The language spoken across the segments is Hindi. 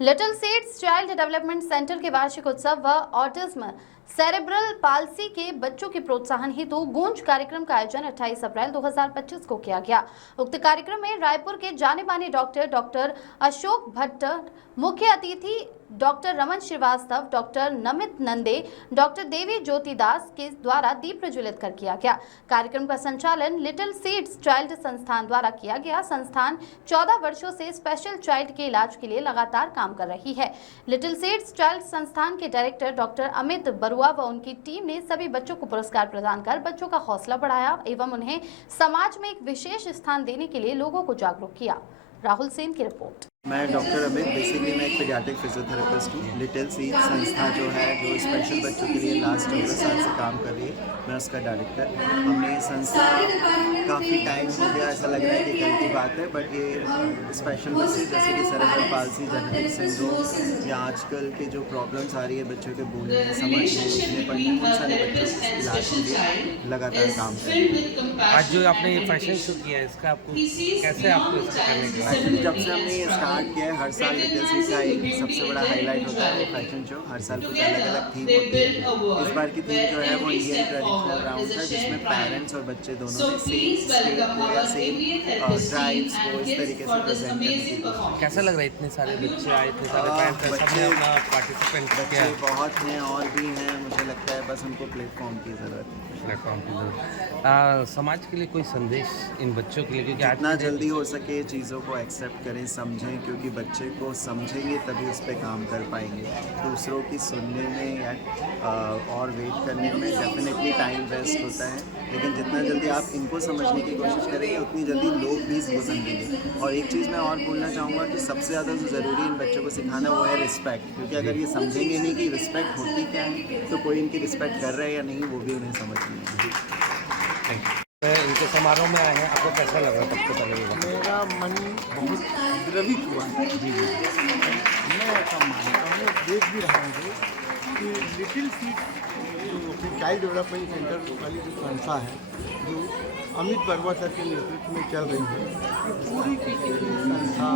Little seeds child development centre के वार्षिक उत्सव व ऑटिज्म सेरेब्रल पाल्सी के बच्चों के प्रोत्साहन हेतु गूंज कार्यक्रम का आयोजन 28 अप्रैल 2025 को किया गया। उक्त कार्यक्रम में रायपुर के जाने माने डॉक्टर अशोक भट्ट, मुख्य अतिथि doctor Raman Srivastava, doctor Namit Nande, doctor Devi Jyoti Das के द्वारा दीप प्रज्वलित कर किया गया। कार्यक्रम का संचालन लिटिल सीड्स चाइल्ड संस्थान द्वारा किया गया। संस्थान 14 वर्षों से स्पेशल चाइल्ड के इलाज के लिए लगातार काम कर रही है। लिटिल सीड्स चाइल्ड संस्थान के डायरेक्टर डॉक्टर अमित बरुआ व उनकी टीम ने सभी बच्चों को पुरस्कार प्रदान कर बच्चों का हौसला बढ़ाया एवं उन्हें समाज में एक विशेष स्थान देने के लिए लोगों को जागरूक किया। राहुल सेन की रिपोर्ट। मैं डॉक्टर अमित, बेसिकली मैं एक पीडियाट्रिक फिजियोथेरेपिस्ट हूँ। लिटिल सीड्स संस्था जो है जो स्पेशल बच्चों के लिए लास्ट 14 साल से काम कर रही है, मैं उसका डायरेक्टर। हमने ये संस्था काफ़ी टाइम हो गया, ऐसा लग रहा है कि कल की बात है, बट ये स्पेशल बच्चे जैसे कि सेरेब्रल पाल्सी, जेनेटिक सिंड्रोम या आजकल के जो प्रॉब्लम्स आ रही है बच्चों के बोलने, समझने, लिखने, पढ़ने, उन सारे बच्चों के इलाज के लिए लगातार काम कर रहे हैं। आज जो आपने ये फैशन शो किया है, इसका आपको कैसे आपको इसका करने के बाद? जब से हमने ये स्टार्ट किया है, हर साल लिटिल सीड्स का एक सबसे बड़ा हाईलाइट होता है वो फैशन शो। हर साल कुछ अलग अलग थीम होती है। इस बार की थीम जो है वो इंडियन ट्रेडिशनल राउंड है, जिसमें पेरेंट्स और बच्चे दोनों ने सेम स्टेप को या सेम ड्राइव्स को इस तरीके से प्रेजेंट करने की कोशिश। कैसा लग रहा है इतने सारे बच्चे आए, इतने सारे पेरेंट्स सबने अपना पार्टिसिपेंट किया? बच्चे बहुत हैं और भी हैं, मुझे लगता है बस उनको प्लेटफॉर्म की ज़रूरत है। प्लेटफॉर्म की जरूरत। समाज के लिए कोई संदेश इन बच्चों के लिए, क्योंकि जितना जल्दी हो सके चीज़ों को एक्सेप्ट करें, समझें, क्योंकि बच्चे को समझेंगे तभी उस पर काम कर पाएंगे। दूसरों की सुनने में या और वेट करने में डेफिनेटली टाइम वेस्ट होता है, लेकिन जितना जल्दी आप इनको समझने की कोशिश करेंगे उतनी जल्दी लोग भी इसको समझेंगे। और एक चीज़ मैं और बोलना चाहूँगा कि सबसे ज़्यादा जो ज़रूरी इन बच्चों को सिखाना वो है रिस्पेक्ट, क्योंकि अगर ये समझेंगे नहीं कि रिस्पेक्ट होती क्या है तो कोई इनकी रिस्पेक्ट कर रहा है या नहीं वो भी उन्हें समझ नहीं है। इनके समारोह में आए हैं, आपको कैसा लग रहा है? सबसे पहले ये बताइए। मेरा मन बहुत द्रवित हुआ है। जी। मैं ऐसा मानता हूँ, देख भी रहा हूँ कि लिटिल सीड्स जो अपनी चाइल्ड डेवलपमेंट सेंटर वाली जो संस्था है, जो अमित बरुआ सर के नेतृत्व में चल रही है, ये पूरी की पूरी संस्था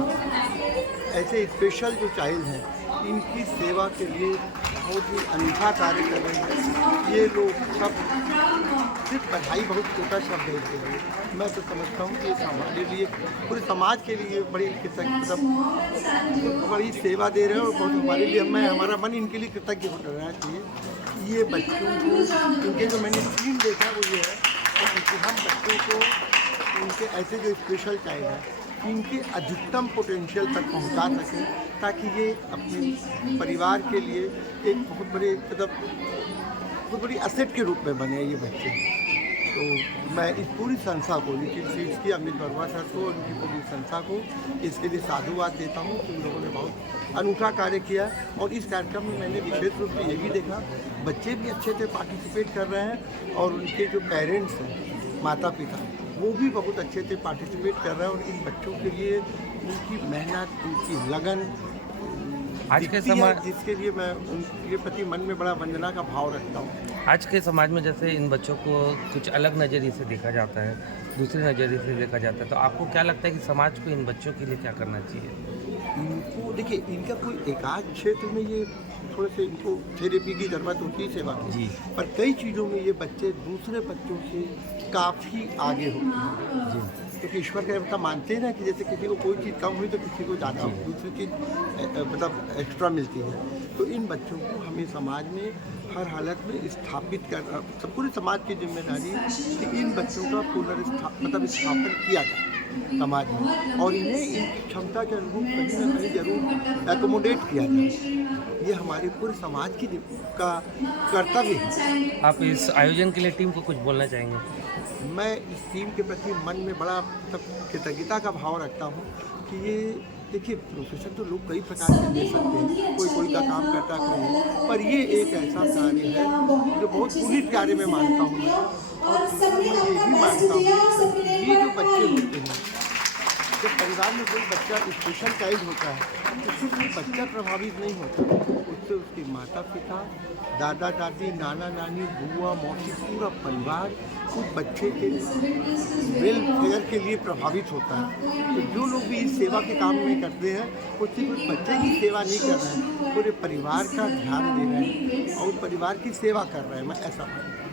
ऐसे स्पेशल जो चाइल्ड हैं इनकी सेवा के लिए बहुत ही अनूठा कार्य कर रहे हैं। ये लोग सब सिर्फ पढ़ाई बहुत छोटा शब्द है इसके लिए। मैं तो समझता हूँ कि हमारे लिए, पूरे समाज के लिए बड़ी बड़ी सेवा दे रहे हैं और बहुत हमारे लिए, हमारा मन इनके लिए कृतज्ञ हो रहना चाहिए। ये बच्चों को, इनके जो मैंने थीम देखा वो ये है कि हम बच्चों को उनके ऐसे जो स्पेशल चाइल्ड हैं इनके अधिकतम पोटेंशियल तक पहुंचा सकें, ताकि ये अपने परिवार के लिए एक बहुत बड़ी असेट के रूप में बने ये बच्चे। तो मैं इस पूरी संस्था को, लिटिल सीड्स की अमित बरुआ सर को और उनकी पूरी संस्था को इसके लिए साधुवाद देता हूँ कि उन लोगों ने बहुत अनूठा कार्य किया। और इस कार्यक्रम में मैंने विशेष रूप से ये भी देखा, बच्चे भी अच्छे से पार्टिसिपेट कर रहे हैं और उनके जो पेरेंट्स हैं, माता पिता, वो भी बहुत अच्छे से पार्टिसिपेट कर रहे हैं। और इन बच्चों के लिए उनकी मेहनत, उनकी लगन आज के समाज, जिसके लिए मैं उनके प्रति मन में बड़ा वंदना का भाव रखता हूँ। आज के समाज में जैसे इन बच्चों को कुछ अलग नज़रिए से देखा जाता है, दूसरे नज़रिए से देखा जाता है, तो आपको क्या लगता है कि समाज को इन बच्चों के लिए क्या करना चाहिए? इनको देखिए, इनका कोई एकाध क्षेत्र में ये थोड़े से इनको थेरेपी की ज़रूरत होती है, सेवा की, पर कई चीज़ों में ये बच्चे दूसरे बच्चों से काफ़ी आगे होते हैं। जी, क्योंकि ईश्वर के मतलब मानते हैं ना कि जैसे किसी को कोई चीज़ कम हुई तो किसी को ज़्यादा हो, दूसरी चीज़ मतलब एक्स्ट्रा मिलती है। तो इन बच्चों को हमें समाज में हर हालत में स्थापित करना, सब पूरे समाज की जिम्मेदारी है कि इन बच्चों का स्थापन किया जाए समाज में, और इन्हें इनकी क्षमता के अनुरूप कहीं ना कहीं जरूर एकोमोडेट किया जाए। ये हमारे पूरे समाज की का कर्तव्य है। आप इस आयोजन के लिए टीम को कुछ बोलना चाहेंगे? मैं इस टीम के प्रति मन में बड़ा कृतज्ञता का भाव रखता हूँ कि ये देखिए, प्रोफेशन तो लोग कई प्रकार के ले सकते हैं, कोई का काम करता है, कोई, पर ये एक ऐसा कार्य है जो बहुत पुनीत कार्य में मानता हूँ मैं। और मैं ये भी मानता हूँ कि ये जो बच्चे होते हैं जब परिवार में कोई बच्चा स्पेशल चाइल्ड होता है तो सिर्फ बच्चा प्रभावित नहीं होता, उससे उसके माता पिता, दादा दादी, नाना नानी, बुआ मौसी, पूरा परिवार उस बच्चे के वेलफेयर के लिए प्रभावित होता है। तो जो लोग भी इस सेवा के काम में करते हैं वो सिर्फ उस बच्चे की सेवा नहीं कर रहे हैं, पूरे परिवार का ध्यान दे रहे हैं और परिवार की सेवा कर रहे हैं। मैं ऐसा मानता हूँ।